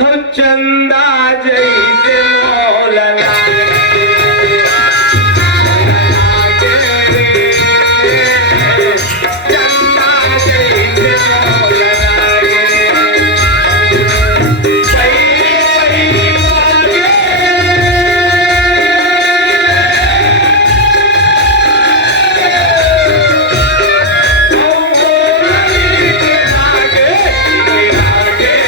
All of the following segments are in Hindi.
हम चंदा जैसे मोल लागे चंदा जैसे मोल लागे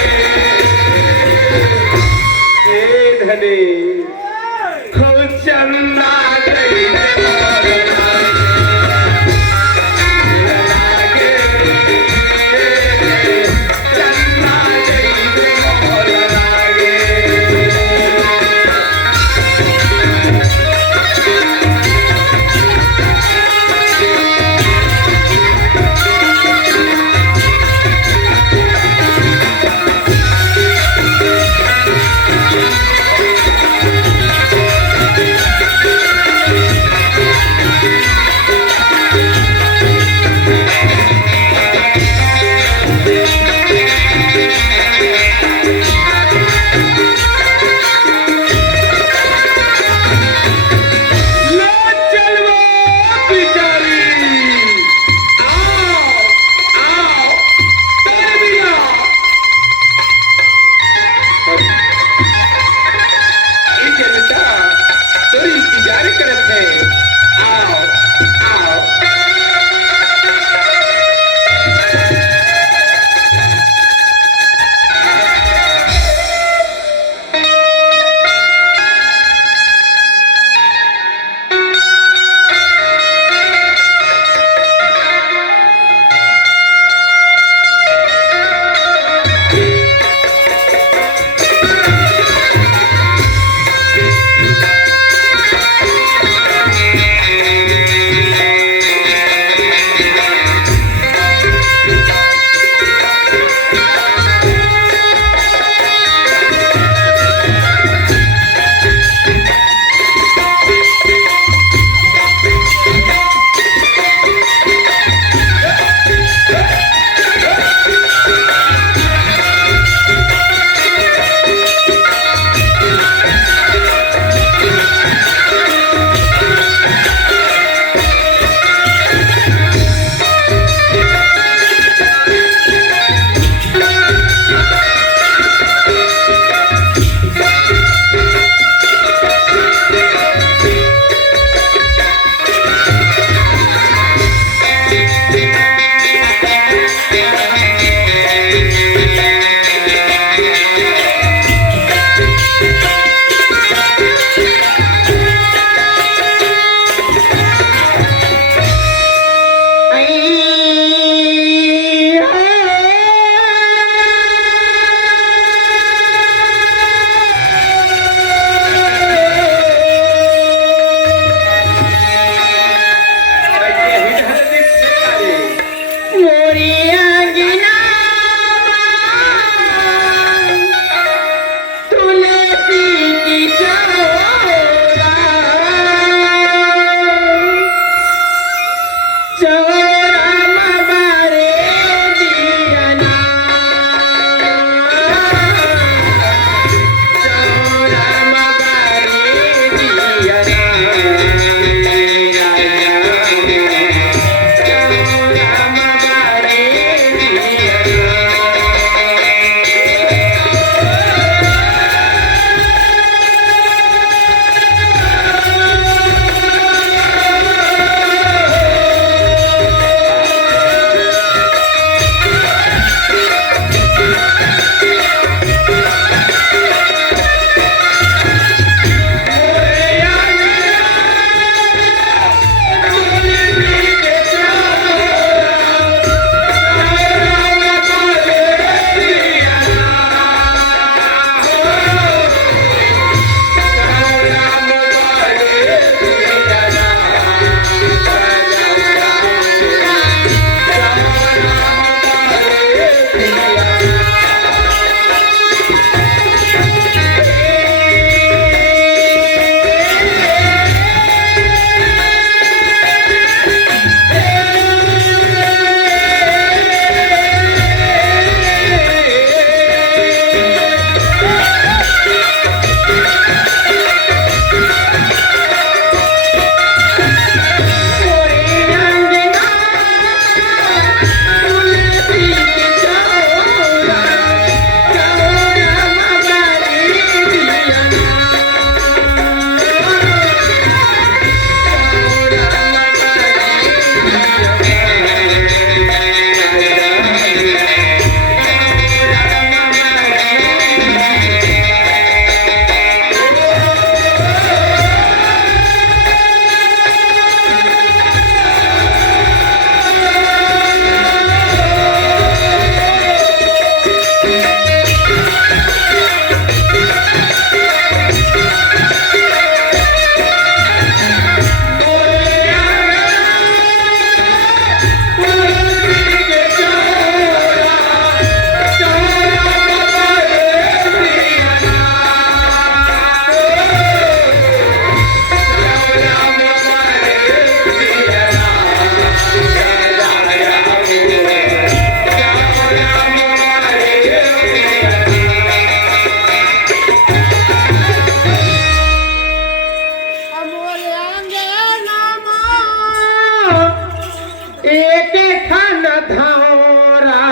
एक ठन धौरा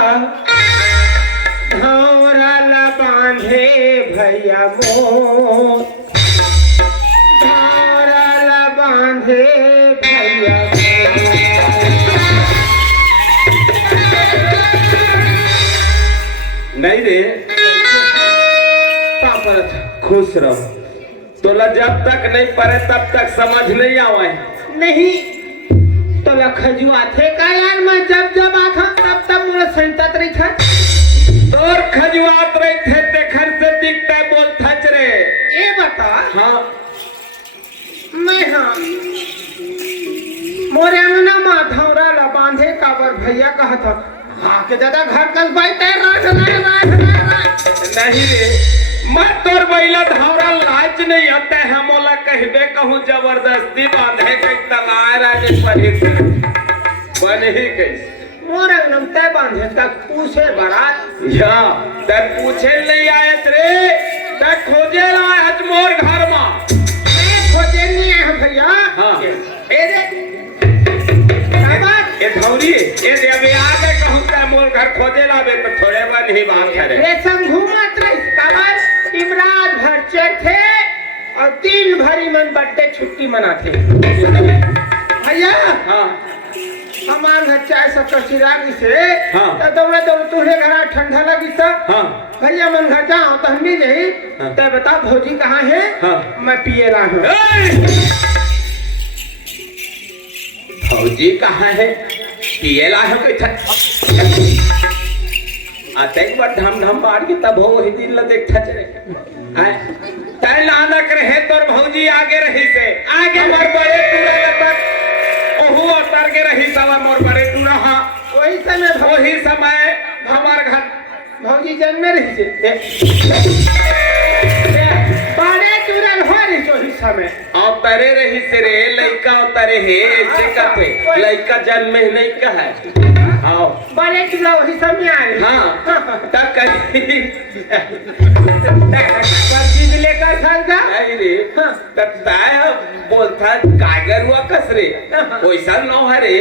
धौरा ला बांधे भैया मोर धौरा ला बांधे भैया नहीं रे खुश रहो तोला जब तक नहीं पढ़े तब तक समझ नहीं आवे नहीं तो खजुआ थे का यार मैं जब आखा तब मोला संतत रही था तोर खजुआत रही थे देखन से दिखता बोल थच रे ये बता हाँ मैं हाँ मोरे अंगना मा धौरा ला बांधे काबर भैया कहा था हाँ के दादा घर कल बाई तैर नहीं रे मैं तोर बैला धौरा लाज नहीं आते है मोला कहबे कहूँ जबरदस्ती बांधे के तनाय राजे परित बन ही कैसे मोर अंगना तय बांधे तक पूछे बारात या तय पूछे नहीं आयत रे तय खोजे लायत मोर घर मा मैं खोजे नहीं आया भैया हाँ ये धौरी ये देवे आगे कहूँ तय मोर घर खोजे लावे तो थोड़े बन ही बात करे रे संग घूमत रही काबर इमराज भर चेक थे और 3 भरी मन बर्थडे छुट्टी मनाते भैया हाँ हमार घर चाय सब चिरागी से हाँ तो दौड़ा तुझे घर ठंडा लगी सब हाँ भैया मन घर जाओ तो हम भी यही हाँ। तो बता भौजी कहाँ है हाँ। मैं पिए ला हूँ भौजी कहाँ है पिए ला हूँ आते एक बार ढम बाढ़ के तब हो वही दिन ला देखता चले तय नानक रहे तोर भौजी आगे रही से आगे मोर बड़े टूरे तक ओहू उतर के रही सवा मोर बड़े टूरा हाँ वही समय हमार घर भौजी जन्मे रही से बड़े टूरल हो रही तो ही समय और तरे रही से रे लइका उतरे है ऐसे करते लइका जन्म में नहीं कहा आओ बड़े टूरा वही समय आए हाँ तब कहीं चीज लेकर संगा नहीं रे तब ताय बोलता कागर हुआ कसरे वैसा न हरे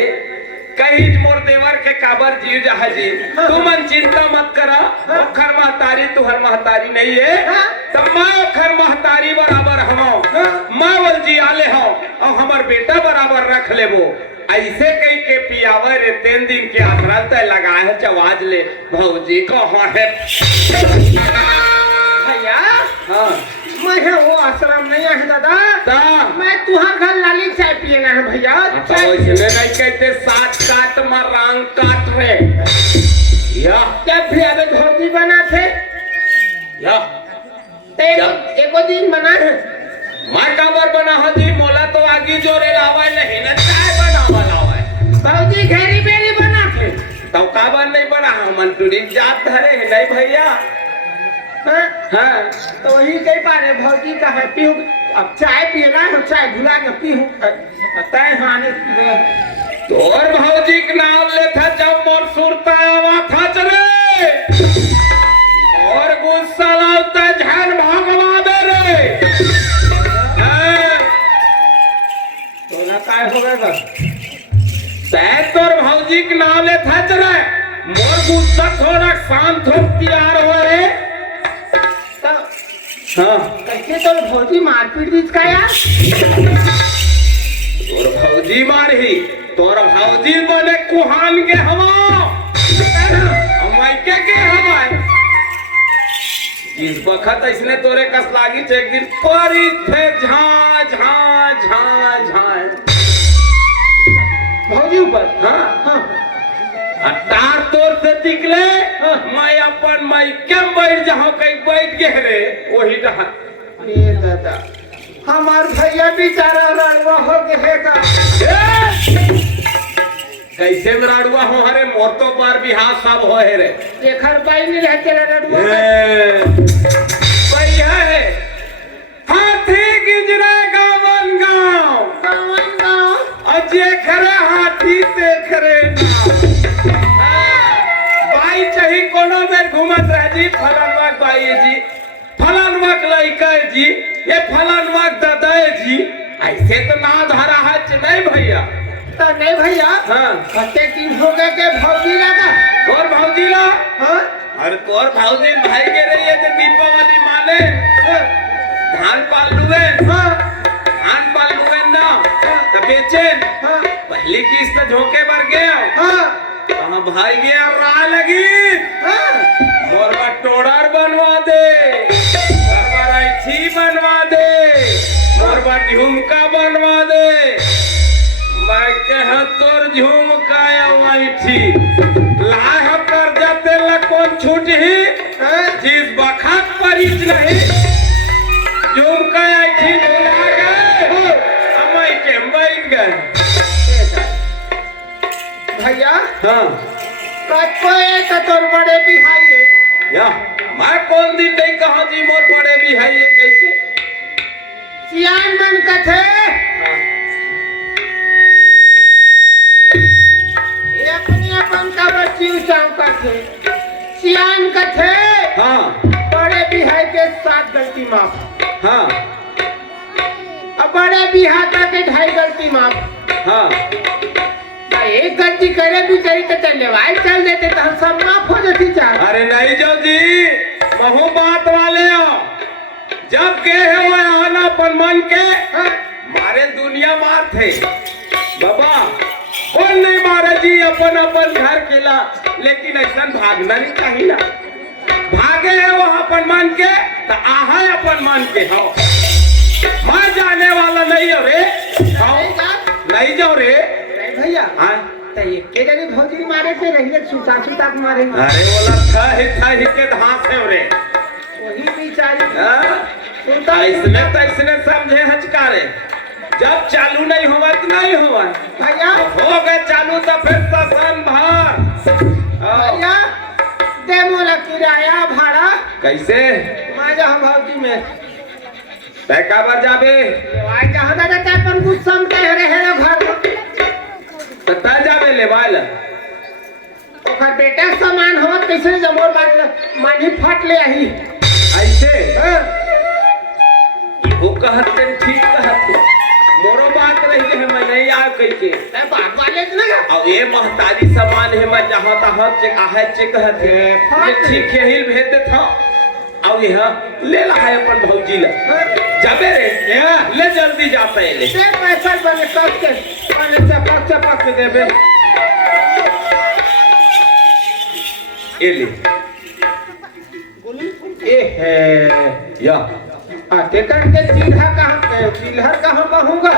कहीं मोर देवर के काबर जीव जहाजी तू मन चिंता मत करा ओखर महतारी तुहर महतारी नहीं है तब मैं ओखर महतारी बराबर हम मैं वल जी आले हो और हमार बेटा बराबर रख ले वो ऐसे कहीं के पियावर रे 3 दिन के आखरा तय लगा है चवाज ले भौजी कहाँ है भैया हाँ मैं वो आश्रम नहीं है दादा मैं तुहार घर लाली चाय पिए ना है भैया इसने नहीं कहते साथ काट में रंग काट रे या जब भी अबे भौजी बना थे या एको दिन बना है मैं काबर बना हो जी मोला तो आगे जोरे लावा नहीं ना चाय बनावा लावा भौजी घेरी बेरी बना थे तो काबर नहीं बना मन टूरी जात धरे नहीं भैया हाँ हाँ तो वही कई बार भौजी का है पीहू अब चाय पिएगा हम चाय भुला के पीहू तय हाने तोर भौजी के नाम ले था जब मोर सुरता आवा था चले और गुस्सा लाता झन भगवा दे रे तोला काय हो गए बस तय तोर भौजी के नाम ले था चले मोर गुस्सा थोड़ा शांत हो तैयार हो रे हाँ कैसे तो भौजी मारपीट बीच का यार तोर भौजी मारी तोर भौजी बने कुहान के हवा के हवा इस वक्त इसने तोरे कस लागी एक दिन परी थे झा झा झा झा भौजी ऊपर हाँ हाँ तार तोर से निकले मैं अपन माई के बैठ जाऊं कहीं बैठ गए रे वही रहा ये दादा हमार भैया बेचारा राड़वा हो गए का कैसे में राड़वा हो हरे मोर तो बार बिहार सब हो है रे देखर बाई नहीं रहते राड़वा भैया है हाथी गिंजरा गावन गांव अजय खरे हाथी ते खरे चाही कोनो में घूमत रह जी फलानवा बाई जी फलानवा लड़का जी ये फलानवा दादा जी ऐसे तो ना धरा है नहीं भैया तो नहीं भैया। हाँ कते दिन हो गए के भौजी लगा और भौजी ला हाँ और तोर भौजी भाई के रही है तो दीपावली माने धान पाल लुए हाँ धान पाल लुए ना तो बेचे हाँ पहली किस्त झोंके भर गया हाँ कहाँ भाई गया राह लगी हाँ मोर का टोडर बनवा दे मोर ऐठी बनवा दे मोर का झुमका बनवा दे मैं कह तोर झुमका या ऐठी लाह कर जाते ला कौन छूट ही जिस बखत परिच नहीं झुमका ऐठी भुला गए अमय के बैठ गए भैया हाँ कोई तो तोर बड़े बिहाई है या मैं कौन दी नहीं कहा जी मोर बड़े भी है ये कैसे सियान मन कथे ये अपनी अपन का बच्ची उचाऊ कथे सियान कथे हाँ बड़े बिहाई के साथ गलती माफ हाँ अब बड़े बिहाता के ढाई गलती माफ हाँ एक गलती करे भी चाहिए तो चल लेवाई चल देते तो हम सब माफ हो जाती चाह अरे नहीं जो जी महू बात वाले हो जब के है वो आना अपन मन के मारे दुनिया मार थे बाबा कौन नहीं मारे जी अपन अपन घर केला लेकिन ऐसा भागना नहीं चाहिए भागे है वो अपन मन के तो आहा अपन मन के हो मैं जाने वाला नहीं हो रे नहीं जाओ रे भैया हाँ तो ये के जगह भौजी मारे थे रही सुता सुता मारे अरे बोला था ही के धांस है रे वही बेचारी इसने तो इसने समझे हचकारे जब चालू नहीं हुआ तो नहीं हुआ भैया हो गए चालू तो फिर ससन भर भैया दे मोला किराया भाड़ा कैसे माजा हम भौजी में पैका बर जाबे लेवाई जहां ना जाता अपन कुछ समझे रहे घर में तता जाबे लेवाल ओकर बेटा सामान हो कैसे जमोर बात मानी फट ले आई ऐसे वो कहते ठीक कहते मोरो बात रही है मैं नहीं आ कह के बात वाले ना और ये महतारी सामान है मैं जहां तहां चेक आहे चेक कहते ये ठीक है हिल भेज दे था और यहां ले ला है अपन भौजी ला जाबे रे ले जल्दी जा पहले से पैसा बने कब के बने चपक के देबे ए ले ए है या आते करके चिल्हर कहाँ कहूँगा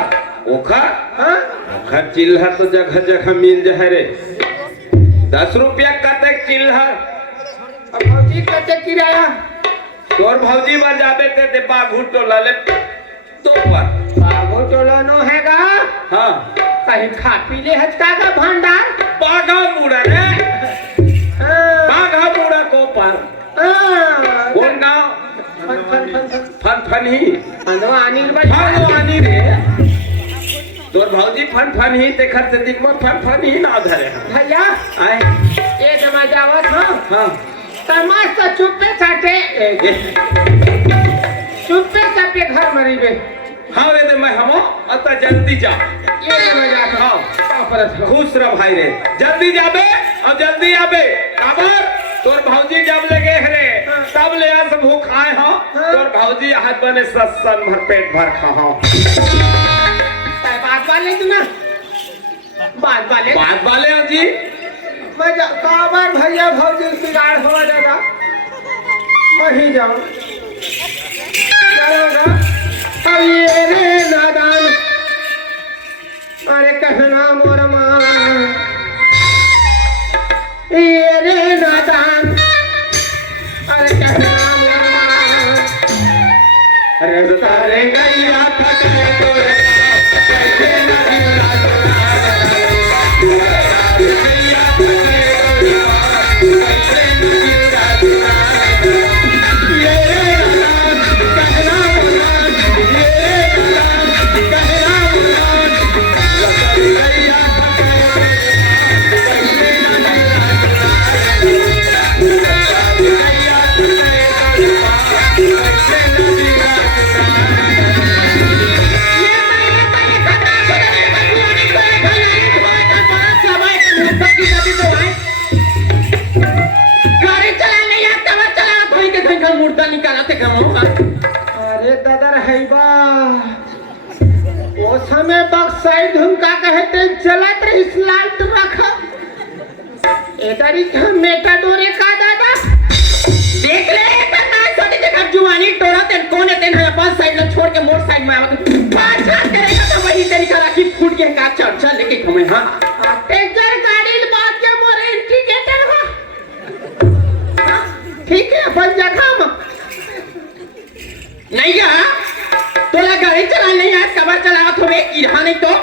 ओखा हाँ ओखा चिल्हर तो जगह जगह मिल जाए रे 10 रुपया कते चिल्हर अब भौजी कते किराया तोर भौजी बार जाबे ते दे बाघू टोला ले तो पर बाबू टोला नो हैगा हाँ कहीं खा पी ले हचका का भंडार बाघा मुड़ा रे बाघा मुड़ा को पर कौन गाँव फन ही फनवानी रे तोर भौजी फन ही देखत से दिख में फन ही ना धरे भैया आए ये जमा जावत हो हाँ तमाश तो चुप्पे साथे चुप्पे साथे घर मरीबे हाँ रे दे मैं हमो अता जल्दी जा ये जमा जा हाँ खुश रह भाई रे जल्दी जाबे और जल्दी आबे काबर तोर भौजी जब लगे रे तब ले आस भूख आए हो तोर भौजी हाथ बने ससन भर पेट भर खाओ बात वाले तू ना बात वाले हो जी मैं काबर भैया भौजी बिगाड़ हो जाएगा मैं ही जाऊं चलोगा अब ये रे नादान अरे कहना मोर मान ये रे नादान अरे कहना मोर मान अरे तारे गैया थके तोरे कैसे न पुलिस लाल तो रखो इधर ही मेटाडोरे का दादा देख ले इधर ना सोने देखा जुआनी टोरा तेन कौन है तेन पांच साइड में छोड़ के मोड़ साइड में आवत पाछा करेगा तो वही तरीका राखी फूट के का चर्चा लेके घूमे हां टेंकर गाड़ी बात के मोरे इंडिकेटर हो ठीक है अपन जगह में नहीं गा तोला गाड़ी चला नहीं है कबर चलावत होवे इहा नहीं तो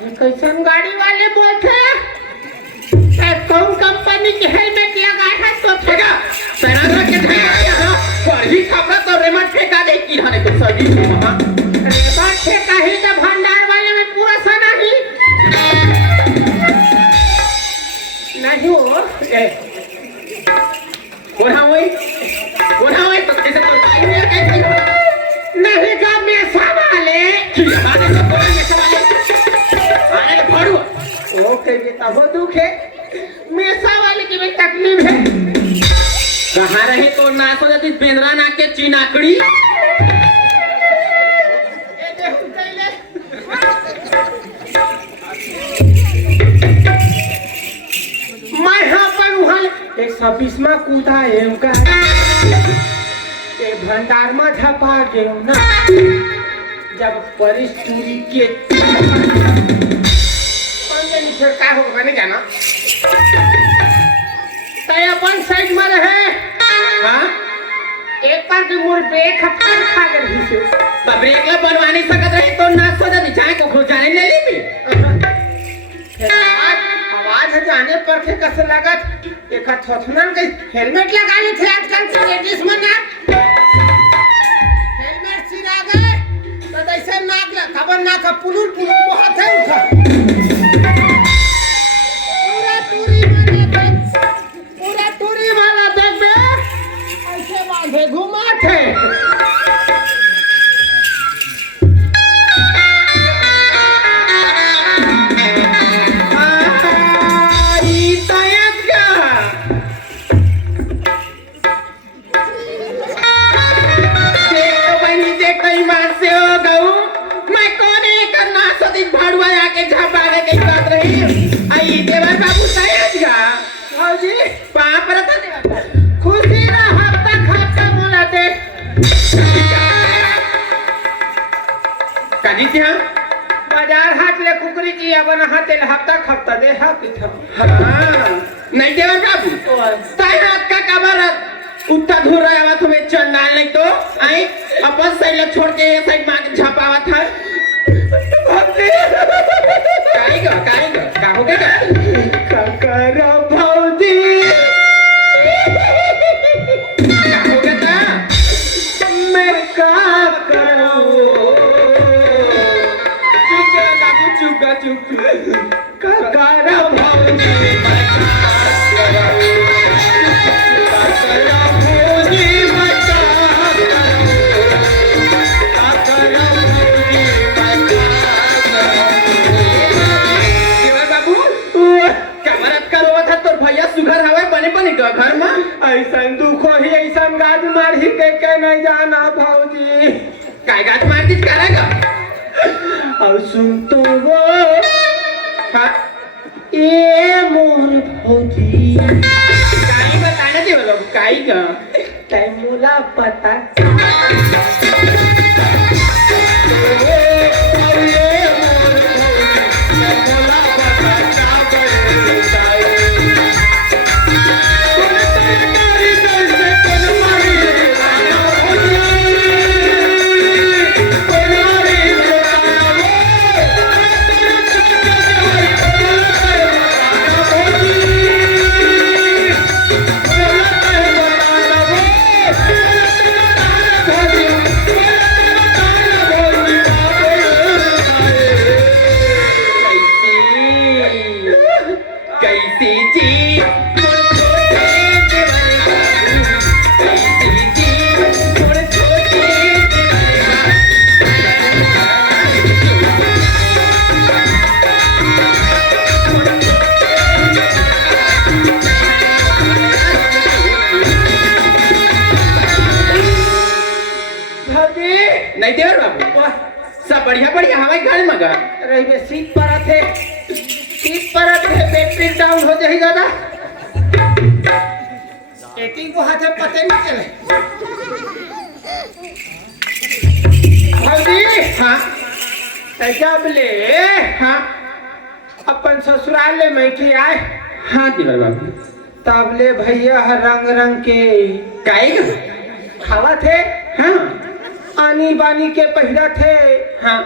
कैसन गाड़ी वाले बोलते हैं कौन कंपनी के हेलमेट लगाए है तो ठेगा पहना रख के ठेगा यहां वही खबर तो रेमट ठेका दे की हने तो सभी वहां रेमट ठेका ही तो भंडार वाले में पूरा सना ही नहीं हो कोना होई तो कैसे तो नहीं का मेसा वाले की बात तो कोई मेसा वाले अरे फाड़ू ओके ये तब दुख है मेसा वाले की भी तकलीफ है कहाँ रहे तो ना सो जाती पेंद्रा नाक के चीनाकड़ी मैं हाँ पर वहाँ 120 कूदा है उनका भंडार में झपा गयो ना जब परिस्थिति के फिर क्या होगा मैंने जाना तय अपन साइड में रहे हाँ एक बार की मोड़ पे एक हफ्ता खा गए से ब्रेक ला बनवा नहीं सकत रही तो ना सोचा दी जाए को खो जाने ले ली भी आवाज है जाने पर के कस लागत एक थोथना के हेलमेट लगा ले थे आजकल के लेडीज में ना हेलमेट सिरा गए तो ऐसे नाक ला खबर ना का पुलुल बहुत है उठा पूरा टूरी वाला देख बे ऐसे बांधे घुमाते बाजार हाट ले कुकरी की अपन हाथ हफ्ता खफ्ता दे हा पिथा हां नहीं देवर बाबू ताई रात का कबर उठा धुर रहा है तुम्हें चंडाल नहीं तो आई अपन साइड छोड़ के ये साइड मार झपावा था का हो गया ककरो भौजी क्या हो गया था मैं का करूं चुप ककरो भौजी मैं का करूं घर में ऐसा दुख ही ऐसा गाज मार ही के नहीं जाना भौजी काय गाज मार दी करेगा और सुन तो वो ये मोर भौजी काई बताना चाहिए लोग काई का टाइम मुला पता बढ़िया बढ़िया हवाई गाड़ी में गया रही सीट पर थे सीट करत है बैटरी डाउन हो जाई दादा एटी को हाथ में पते नहीं चले भाई हाँ जब ले हाँ अपन ससुराल ले मैठी आए हाँ देवर बाबू तब ले भैया रंग रंग के काई खावा थे हाँ आनी बानी के पहिरा थे हाँ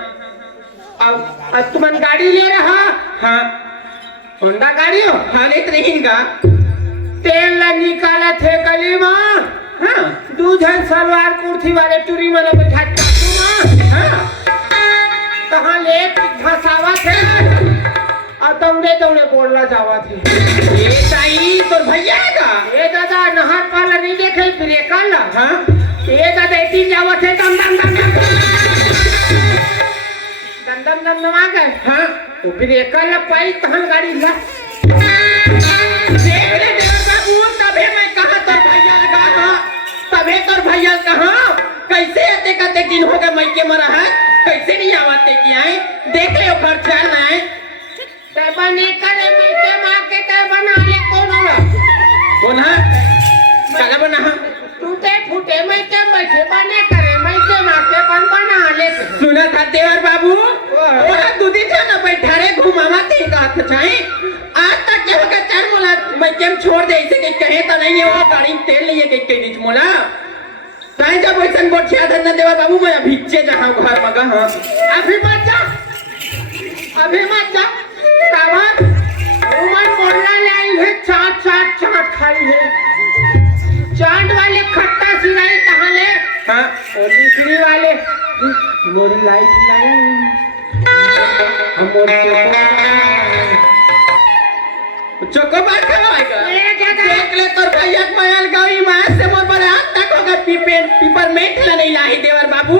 अब तुमन गाड़ी ले रहा हाँ होंडा गाड़ी हो हाँ लेत रही का तेल ला निकाला थे गली में हाँ दूधन सलवार कुर्ती वाले टूरी में बैठा हाँ कहाँ ले फंसावा थे और दौड़े दौड़े बोलना जावा थे ये ताई तो भैया का ये दादा नहर पाला नहीं देखे ब्रेक ला हाँ ये दादा इतनी जावा थे दम दम दम दम दम दम दम दम आ गए हाँ तो ब्रेक ला पाई कहाँ गाड़ी ला तबे मैं कहा तो भैया लगा था तबे तो भैया कहा कैसे आते कहते दिन हो गए मैके मरा है कैसे नहीं आवाते कि आए देख ले घर चल आए तब ने करे मैके मां के ते बना ले कौन है काला बना टूटे फूटे मैके बैठे बने करे मैके मां के बना ले सुना था देवर बाबू ओरा दूधी था ना बैठा रे घुमावा तीन का हाथ चाहे आज तक के होगा चार मोला मैं जब छोड़ दे इसे कहे तो नहीं है वो गाड़ी में तेल लिए के नीच मोला ताई जब वैसन बोछिया धन देवर बाबू मैं अभिचे जहां घर मगा हां अभी मत जा सावन उमर मोला लाई है चाट खाई है चाट वाले खट्टा सिराई कहां ले हां और दूसरी वाले मोरी लाइफ लाइन हम चोकोबार खाएगा देख ले तोर भैया मायल गाड़ी में से मोर बड़े हाथ तक होगा पिपरमेंट ला नहीं लाई देवर बाबू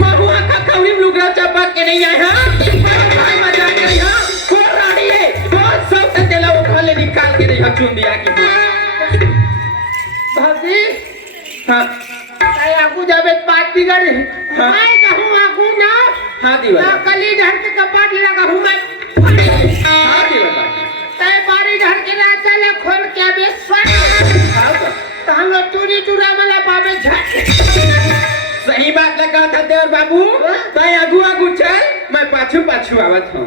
महुआ का खौरी लुगरा चपक के नहीं आए हां भाई मजाक कर हां खोल राड़ी है बहुत सब से तेला उठा ले निकाल के नहीं चुन दिया की भाभी हां आई आगू जाबे बात बिगड़ मैं कहूं आगू ना हां दीवार ना कली ढर के कपाट लगा हूं मैं हां दीवार तय बारी ढर के ना चले खोल के बे तो हम लोग टूरी टूरा वाला पावे झट सही बात लगा था देवर बाबू तय आगू चल मैं पाछू आवत हूं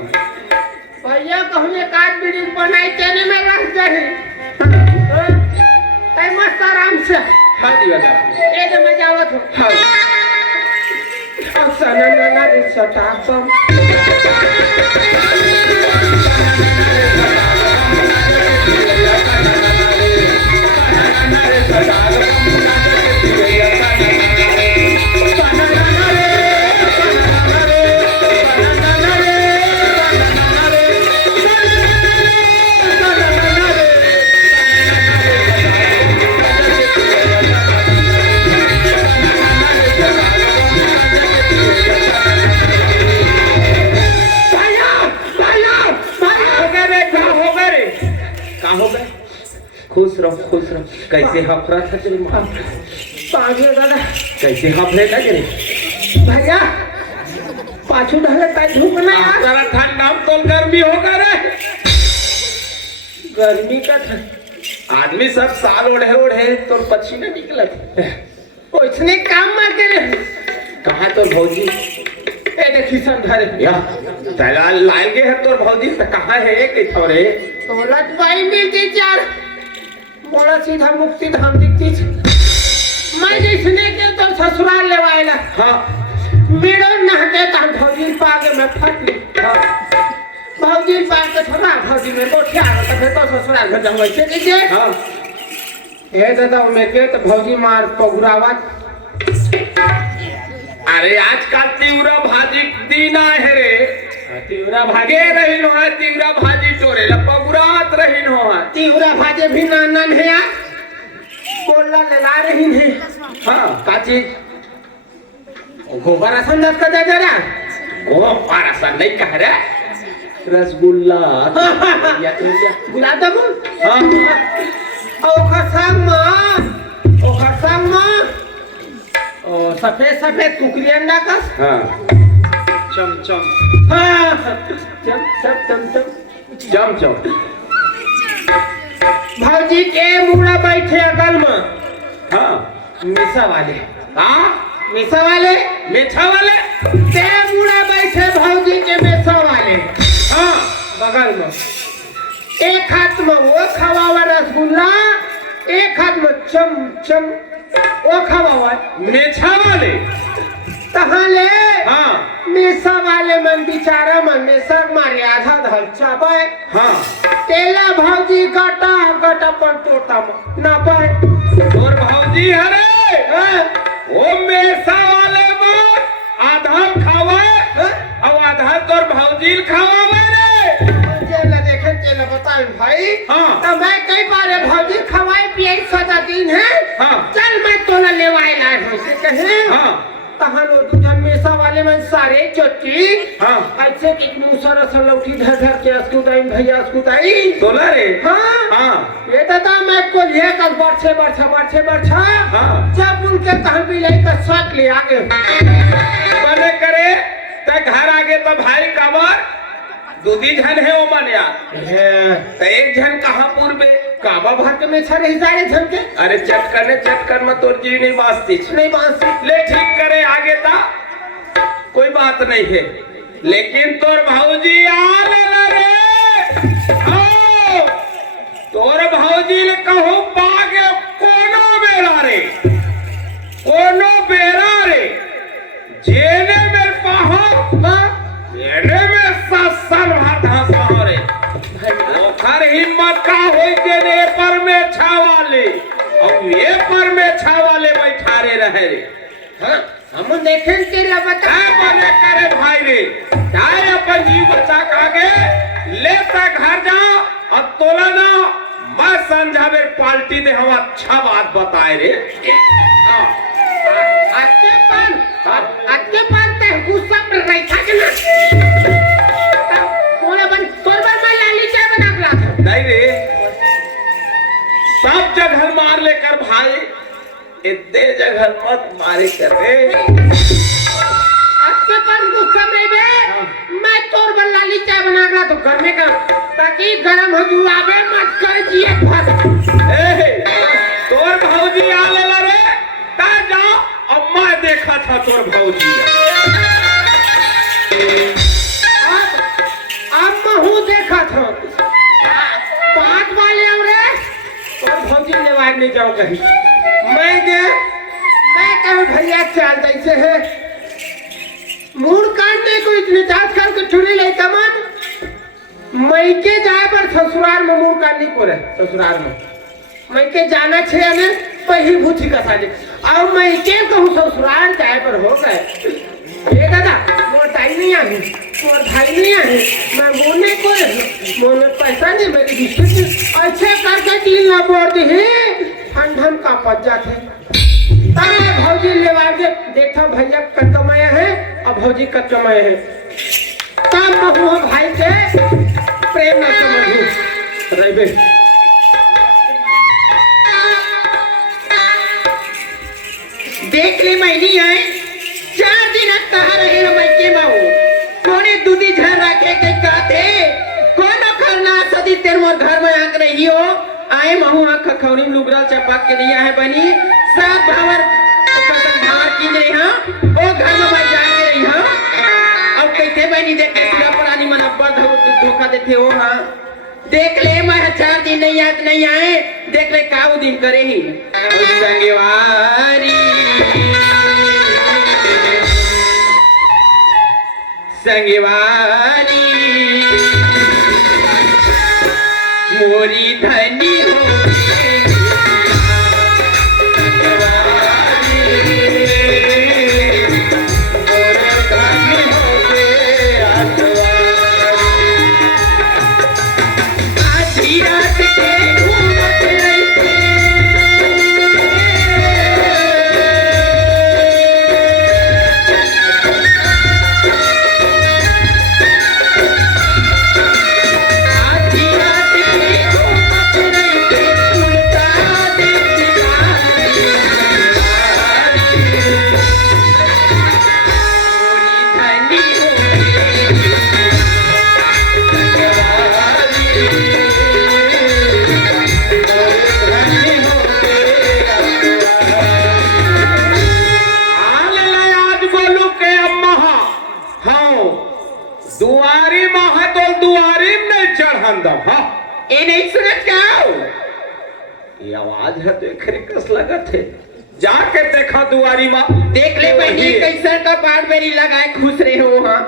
भैया कहूं एक आध ब्रिज बनाई तेने में रह जाए तय मस्त आराम से हां दीवार ये जो मजा आवत हो हां अब सना ना रे सटापम खुश रहो कैसे हफरा था तेरी मां पागे दादा कैसे हफरे था तेरे भैया पाछू ढले ता धूप ना यार तेरा ठंडा तो गर्मी होगा रे गर्मी का आदमी सब साल ओढ़े तो पसीना निकलत उसने काम मार के कहा तो भौजी ए देखी संधर या तैला लाल के है तो भौजी तो कहां है के थोरे तोलत बाई मिलती चार बोला सीधा मुक्ति धाम दिखती मैं जिसने के तो ससुराल लेवाएला हां मेरे नहते ता भौजी पागे में फट ली भौजी पाग के थोड़ा भौजी में बैठा तो ससुराल घर जाऊंगा से हां ए दादा में के तो भौजी मार पगुरावत अरे आजकल तीव्र भाजी दीना है रे तीव्रा भागे रही नो है तीव्रा भाजी चोरे पगुरात रही नो है तीव्रा भाजे भी नानन है यार बोला ला रही है हां का चीज गोबर संदत का दे जरा गोबर सन नहीं कह रे रसगुल्ला या तो गुलाब जामुन हां ओ खरसांग मां ओ सफेद कुकरी अंडा का हां चम चम हाँ चम चम चम चम चम चम भौजी के मुड़ा बैठे अगल में हाँ मिसा वाले हाँ मिसा वाले मेछा वाले के मुड़ा बैठे भौजी के मिसा वाले हाँ बगल में एक हाथ में वो खवावा रसगुल्ला एक हाथ में चम चम वो खवावा मेछा वाले तहाँ ले हाँ मेसा वाले मन बिचारा मन में सर मारे आधा धल चापाए हाँ तेला भौजी गटा गटा पर तोता ना पाए और भौजी हरे हाँ? वो मेसा वाले में आधा खावे और आधा तोर भौजी खावे रे जेला देखे तेला बताए भाई हाँ। तो मैं कई बार भौजी खवाई पिए सदा दिन है हाँ। चल मैं तोला लेवाए लाए हो से कहे हाँ तहाँ लो दूजन मेसा वाले में सारे चोटी हाँ ऐसे कि मुसर असल लौटी धर धर के अस्कुताई भैया अस्कुताई तोला रे हाँ हाँ ये दादा मैं को लिए कल बढ़छा हाँ जब उनके तहाँ भी ले कर साथ ले आगे बने करे ते घर आगे तो भाई कबर दूधी झन है वो मन यार तो एक झन कहाँ पूर्वे काबा भर के में छरे हिसारे झन के अरे चटकर में तोर जी नहीं बांसती नहीं बांसी ले ठीक करे आगे था कोई बात नहीं है लेकिन तोर भौजी आ ले रे आओ तोर भौजी ने कहो बागे कोनो बेरा रे जेने में पाहो जेने में ससन भात रे ओखर हिम्मत का हो जेने पर में छावाले और ये पर में छावाले बैठारे रहे रे हाँ हम देखें तेरा बता बने करे भाई रे जाए अपन जीव बचा कागे ले तक घर जाओ और तोला ना मैं समझावे पार्टी दे हम अच्छा बात बताए रे हाँ आके पान ते गुस्सा पर रही था कि ना तोरे बन तोर पर मैं लाली चाय बना के लाता नहीं रे सब जगह मार लेकर भाई इतने जगह मत मारे कर रे आके पान गुस्सा में बे मैं तोर पर लाली चाय बना के लाता घर में कर ताकि गरम हो जुआवे मत कर जिए फस तोर भौजी आ लेला रे ता जाओ अम्मा देखा था तोर भौजी अम्मा हूँ देखा था पाँच वाले रे तोर भौजी लेवाए नहीं जाओ कहीं मैं कहूँ भैया चाल जैसे है मूड काटने को इतने जांच कर के छुरी ले कमन मई के जाए पर ससुराल में मूड काटने को रहे ससुराल में मैं के जाना छे ने पहली भूथी का साजे और मैं के कहूँ ससुराल जाए पर हो गए ये दादा मोर टाइम नहीं आने मोर भाई नहीं आने मैं बोलने को मोर में पैसा नहीं मेरी बिस्कुट अच्छे करके डील ना बोल दी ठंडन का पच जाते तब मैं भौजी लेवा के देखा भैया कटमाया है और भौजी कटमाया है तब मैं भाई के प्रेम न समझू रहे देख ले मैं नहीं आए 4 दिन कहा रहे मैं के माऊ कोने दूधी झर रखे के कहते कोनो करना सदी तेरे मोर घर में आक रही हो आए महू आंख खौरी लुगरा चपक के दिया है बनी सब भावर कसम भावर की नहीं हां ओ घर में मैं जा के रही हां अब कैसे बनी देख के पूरा पुरानी मन अब्बर धोखा देते हो हां देख ले मैं 4 दिन नहीं याद नहीं आए देख ले काऊ दिन करे ही संगवारी संगवारी मोरी धनी हो दो हाँ ये नहीं सुनत जाओ ये आवाज है तो एक कस लगत है जाके देखा दुआरी माँ देख ले बहनी कैसे का पाट बेरी लगाए खुश रहे हो हाँ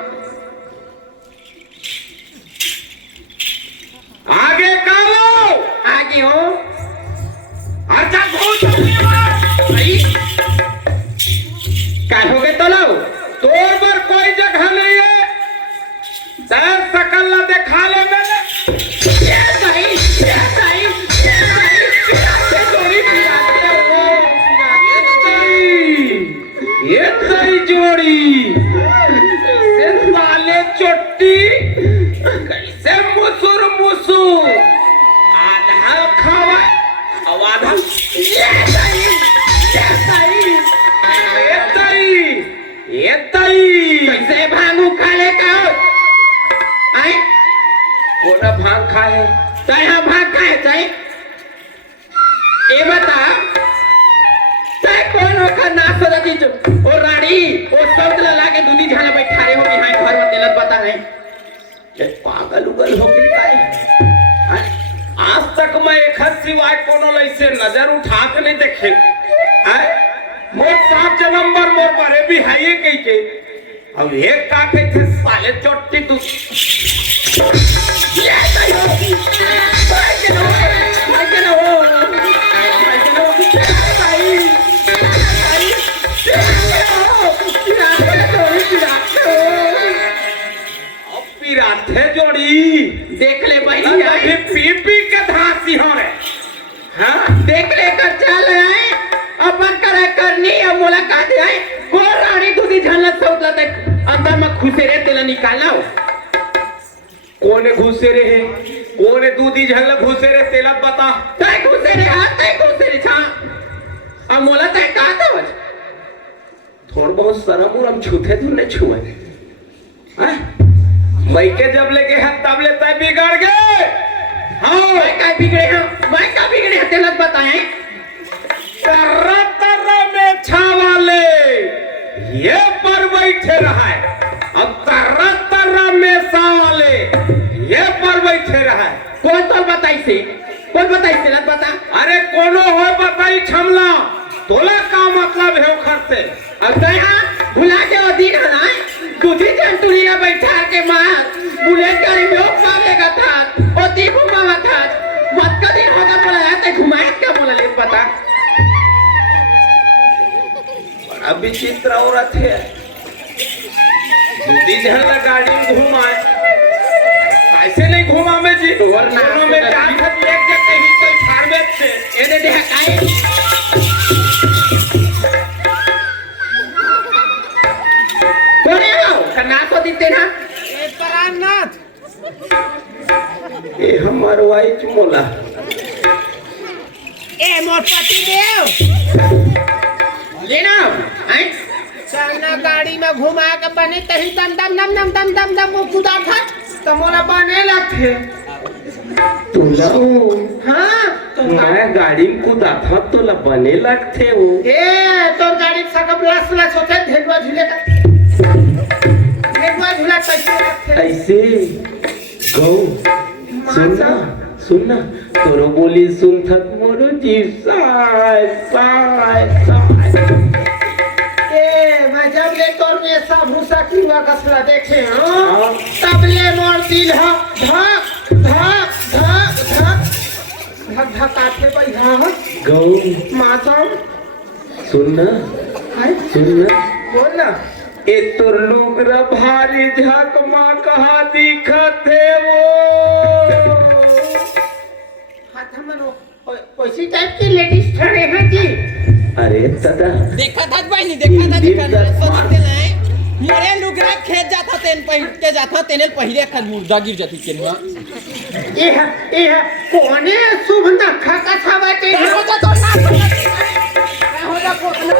आगे कालो आगे हो अच्छा क्या हो गए तो लो तोर पर कोई जगह नहीं है सर सकल न देखा ले मैंने ये तई जोड़ी कैसे साले चोटी कैसे मुसुर मुसुर आधा खावा और आधा ये तई कैसे भांगू खाले का आए कोना भांग खाए चाहे हम भाग खाए चाहे ये बता चाहे कौन होकर नाश हो जाती ओ रानी ओ शब्द लगा के दूधी झाला बैठा रहे हो बिहाई घर में तेलत बता है ये पागल उगल हो गई काय आज तक मैं एक हद सिवाय कोनो ऐसे नजर उठा के नहीं देखे मोर 7 नंबर मोर बरे भी है ये कही के अब एक का कहते साले चोटी तू पिराथे जोड़ी देख ले बहनी अभी पी पी के धासी हो रे हाँ देख ले कर चल आए अपन करे करनी है मुलाकात है को रानी दूधी झाला सौतला तक अंदर में खुसे रे तेला निकालना हो कोने घुसे रे है कोने दूधी झल घुसे रे तेला बता तय घुसे रे हाथ तय घुसे रे छा अब मोला तय का तो थोड़ बहुत शर्म और हम छूते तू नहीं छुए हैं मई के जब लेके हाथ तब ले तय बिगड़ गए हाँ मैं का बिगड़े हैं तेलत बताएं तरह तरह में छावाले ये पर बैठे रहा है अब तरह तरह में सावाले ये पर बैठे रहा है कौन तो बताई से लत बता अरे कोनो हो बताई छमला तोला का मतलब है खर से अब तो यहाँ भुला के अधीन है ना दूधी जंतुलिया बैठा के मार बुलेट गाड़ी में पालेगा था और ती घुमावा था मत का दिन होगा बोला है ते घुमाए क्या बोला ले पता बड़ा विचित्र औरत है दूधी झल गाड़ी में घुमाए ऐसे नहीं घुमा में जी और नाम में जाकर एक जगह ही कोई फार्मेट से ये दे देखा काहे कोने आओ करना तो दिते ना ए परानाथ ये हमार वाइफ मोला ए मोर पति देव लेना हैं चलना गाड़ी में घुमा के बने तही दम दम दम दम दम दम दम कुदा था तमोला बने लगथे तुला हाँ तो मैं गाड़ी में कूदा था तुला बने लगते हो ए तो गाड़ी सकब लस लस होते ढेलवा झूले का ढेलवा झूला कैसे लगथे ऐसे गौ सुनना सुनना तोरो बोली सुन थक मोरो जीव साय साय साय ए मैं जब ले तोर में ऐसा भूसा कीवा कसला देखे हाँ। हां तब ले मोर दिल ह धक धक धक धक धक धक आथे भाई हां गौ मासम सुनना हाय सुनना बोल ना ए तोर लुगरा भारी झकमा कहा दिखत है वो हाथ मनो कोई टाइप की लेडीज खड़े हैं जी अरे दादा देखा था भाई देखा था सोचते नहीं मोरे लुगरा खेत जाता तेन पहिर के जाता तेने पहिले खन मुर्दा गिर जाती केनवा ये कोने शुभ नखा का छावाटे हो जा तो ना हो जा पोतना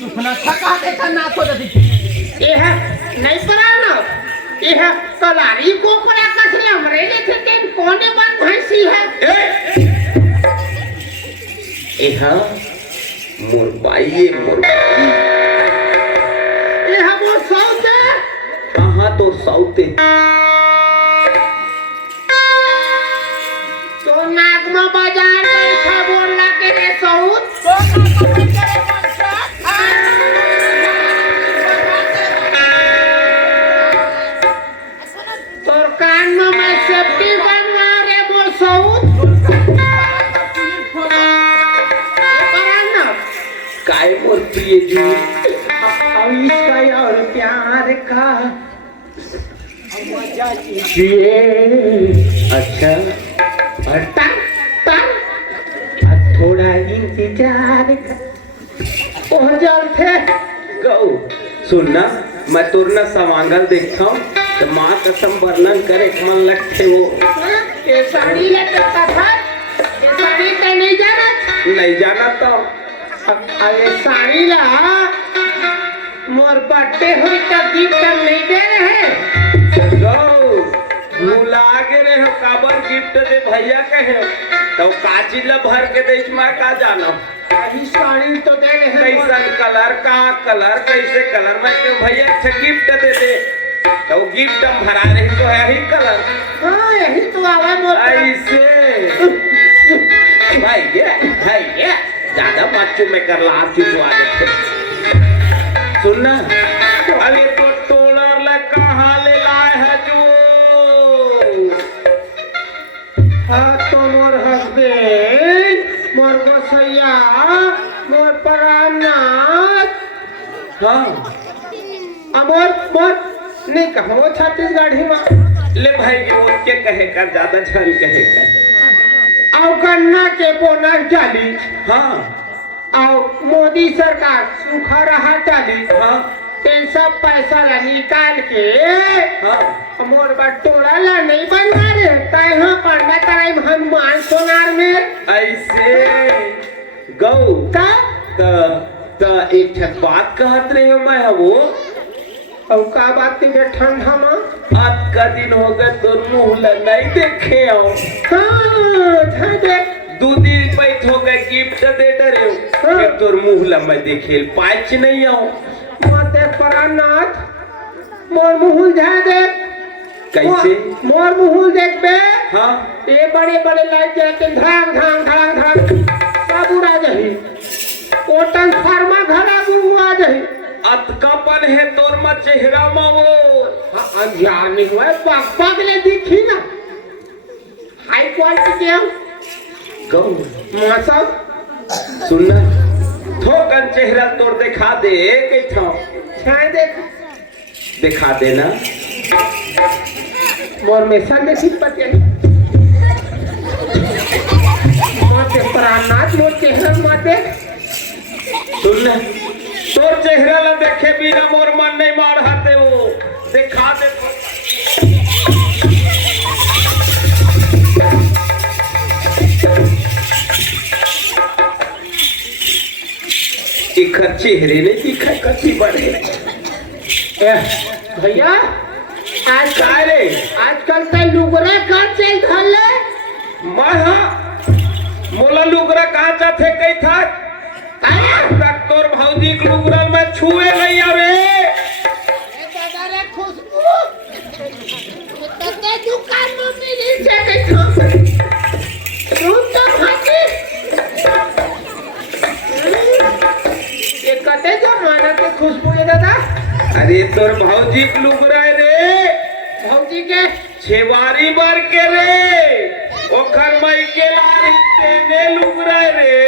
सुपना थका के ना हो जाती ये नहीं पड़ा ना ये कलारी को कोना कसले हमरे ले थे तेन कोने बन भैंसी है एहा मोर बाई ये वो सौते कहाँ तो सौते बाजार बैठा बोला के रे सऊद तोर कान में मैं सेफ्टी बनवा रे वो सऊद काय बोलती है जी इसका और प्यार का ये अच्छा थोड़ा इंतजार का पहुंचल थे गौ सुनना मैं तुरना समांगल देखता हूँ तो माँ कसम वर्णन करे मन लगते वो ये साड़ी लगता था ये साड़ी का नहीं जाना नहीं जाना तो अरे साड़ी ला मोर बर्थडे हुई तब गिफ्ट नहीं दे रहे भूला के रहे हो काबर गिफ्ट दे भैया कहे तो काची ला भर के दे मैं का जानो अभी साड़ी तो दे रहे कैसन कलर का कलर कैसे कलर में क्यों भैया अच्छा गिफ्ट दे दे तो गिफ्ट हम भरा रही तो है ही कलर हाँ यही तो आवा मोर ऐसे भैया ज्यादा बच्चों में कर ला आप चुपवा देते सुनना अरे तो टोलर ला कहाँ ले लाए है जो हाँ तो मोर हस्बैंड मोर गोसैया मोर परानाथ हाँ मोर मोर नहीं कहा वो छत्तीसगढ़ी में ले भाई के वो के कहे कर ज्यादा झन कहे कर आओ गन्ना के बोनस डाली हाँ आओ मोदी सरकार सूखा रहा डाली हाँ तेन सब पैसा ला निकाल के हाँ मोर बटोरा ला नहीं बनवा रे तहाँ पढ़ना कराई हनुमान सोनार में ऐसे गौ का त एक ठक बात कहत रहे हो मैं वो और का बात के ठंडा में आज का दिन हो गए तो मुँह ला नहीं देखे हो हाँ धा देख 2 दिन पैठ हो गए गिफ्ट दे डरे हो हाँ। के तोर मुँह ला मैं देखे पाँच नहीं आओ मोते परानाथ मोर मुहुल झा देख कैसे मोर मुहुल देख बे हाँ ये बड़े बड़े लाइट जलते धड़ाम धड़ाम धड़ाम धड़ाम सब उड़ा जाही कोटन फार्मा घरा गुआ जाही अतकापन है तोर में चेहरा में वो अंधियार नहीं हुआ पग पग ले दिखी ना हाई क्वालिटी के हम गौ मौसम सुनना थोकन चेहरा तोर दिखा दे कैठा छाए देख दिखा देना मोर में संग सिप पते मोते प्राणनाथ मोर चेहरा माते सुनना तोर चेहरा ला देखे बिना मोर मन नहीं मार हाते वो दिखा दे इखर चेहरे ने दिखा कति बड़े भैया आजकल तो लुगरा का चल धले महा मोला लुगरा कहाँ चाहते कई था तोर भौजी के लुगरा में छुए नहीं आवे दादा रे खुशबू तते दुकान में मिली से देखो तू तो भागी ये कते जमाना के खुशबू है दादा अरे तोर भौजी के लुगरा रे भौजी के छेवारी बर के रे ओखर मई के लारी तेने लुगरा रे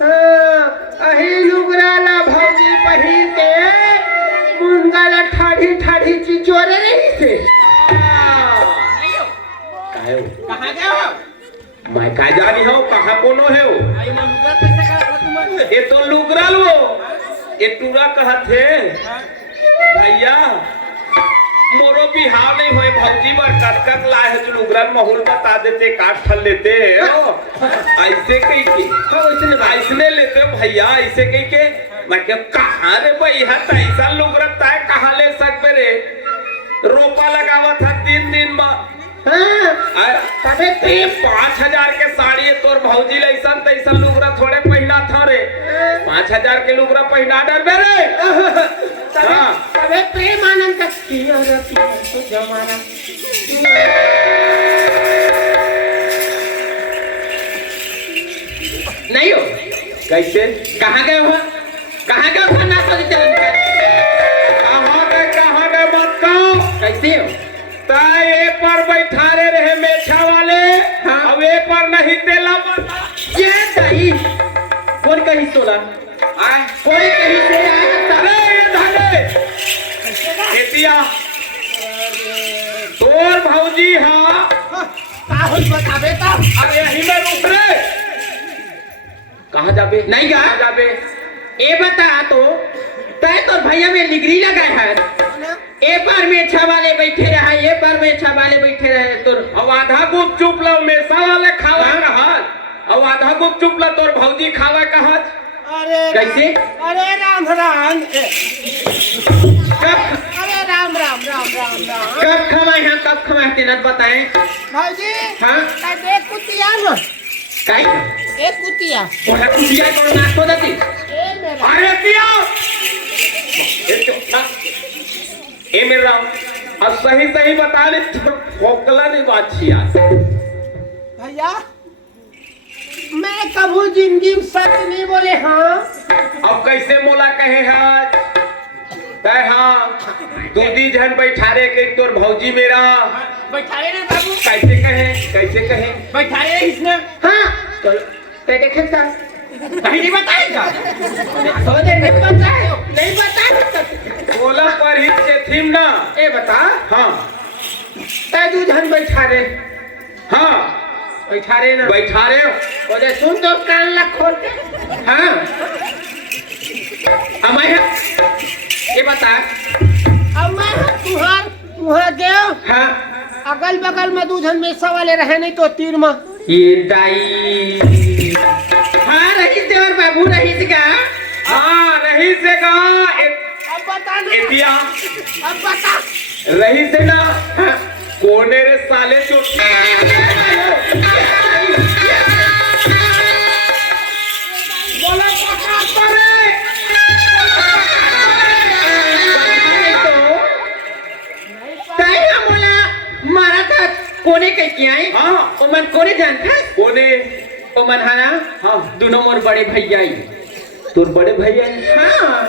हाँ अही लुगरा ला भौजी पहिर के मुंगा ला ठाढ़ी ठाढ़ी चिचोरे रही से काहे हो कहाँ गए हो मैं का जानी हो कहाँ कोनो है हो आई मनुका कैसे कहा तुम ये तो लुगरा लो ये टूरा कहत है भैया मोरो बिहार नहीं होए भौजी बर कटकट लाए है जो लुगरा माहौल बता देते काट फल लेते हो ऐसे कही के ऐसने लेते भैया ऐसे कही के मैं क्या कहाँ रे भैया ऐसा लुगरा ताय कहाँ ले सकते रे रोपा लगावा था 3 दिन में तबे 5,000 के साड़ी है तोर भौजी लैसन तैसन लुगरा थोड़े पहना था रे 5,000 के लुगरा पहना डर रे तबे प्रेम आनंद का किया रे जमाना कैसे कहाँ गए हो कहाँ गए हो ना तो चल कहाँ गए मत कहो। कैसे हो ताए ए पर बैठारे रहे मेछा वाले। हाँ। अब ए पर नहीं तेला बता। ये दही कौन कहीं सोला आए कोई कहीं से आया अरे ये धागे केतिया तोर भौजी हाँ काहुल बताबे ता अरे यही में रुक रे। कहाँ जाबे नहीं गा कहाँ जाबे ए बता तो तय तो भैया में निगरी लगाए है ए पर में छा वाले बैठे रहा ये पर में छा वाले बैठे रहे तो अब आधा गुप चुप लो मेसा वाले खावा कहत अब आधा गुप चुप लो तोर भौजी खावा कहत। अरे कैसे अरे राम राम कब अरे राम राम राम राम राम कब खवाए हैं कब खवाए तेना बताएं भाजी हाँ का देख कुतिया न काई एक कुतिया कोना कुटिया को नाक को दती ए मेरा अरे किया ए मेरा अब सही सही बता ले फोकला नहीं बात छिया। भैया मैं कभू जिंदगी में सच नहीं बोले हाँ अब कैसे मोला कहे हाथ तय हाँ दूधी जन बैठारे के तोर भौजी मेरा बैठाए ना बाबू कैसे कहे बैठाए इसने हाँ चल ते देखे सा नहीं बताएगा सोचे नहीं बताए बोला पर ही थीम ना ए बता हाँ तय तू धन बैठा रे हाँ बैठा रे ना बैठारे ओदे सुन तो कान ला खोल के हाँ हमारे ये बता अब मैं तुहार देव हाँ अगल बगल में दूधन मेसा वाले रहे नहीं तो तीर में ये दाई हाँ रही से और बाबू रही से का हाँ रही से कहा अब बता ना एतिया अब बता रही से ना कोने रे साले चोटी बोला पका परे ताई ना बोला मारा था कोने के क्या है हाँ ओमन कोने जानता कोने ओमन है ना हाँ दोनों मोर बड़े भैया ही तोर बड़े भैया हाँ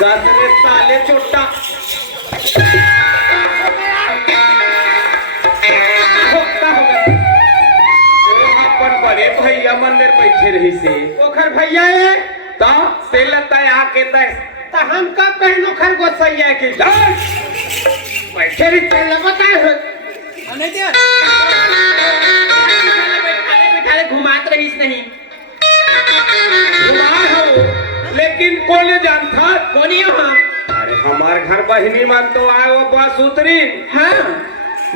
कासरे साले चोटा अपन बड़े भैया मंदिर बैठे रही से ओखर भैया है ता तेल तय आके तय तो हम कब कहनो खर गोसैया के बैठे रही चल बताए हो नहीं दिया बैठाले घुमात रहीस नहीं लेकिन कोने जानता कोनी हो हाँ अरे हमार घर बहिनी मान तो आए वो बस उतरी हाँ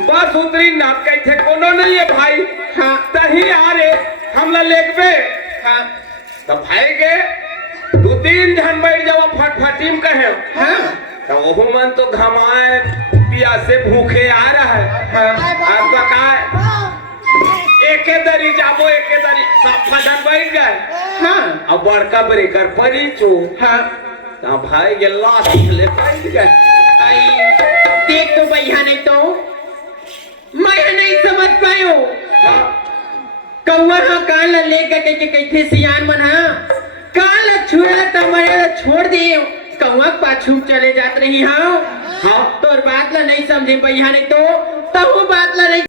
बस उतरी ना कैसे कोनो नहीं है भाई हाँ तही आ रे हमला लेकबे हाँ तो भाई के दो तीन जन बैठ जाओ फटफटीम कहे हाँ तो वो मन तो घमाए प्यासे भूखे आ रहा है हाँ अब बकाए एके दरी जाबो एके दरी सब फटक बैठ गए हाँ अब बड़का ब्रेकर परी चो हाँ तो भाई के लाश ले बैठ गए आई देख तो भैया नहीं तो मैं नहीं समझ पायो हाँ कौआ हाँ कान ला लेकर के कैथे सियान मन हाँ कान ला छुड़ा तो मरे छोड़ दिए कौआ पाछू चले जात रही हाँ हाँ तोर बात ला नहीं समझे भैया नहीं तो तब वो बात ला नहीं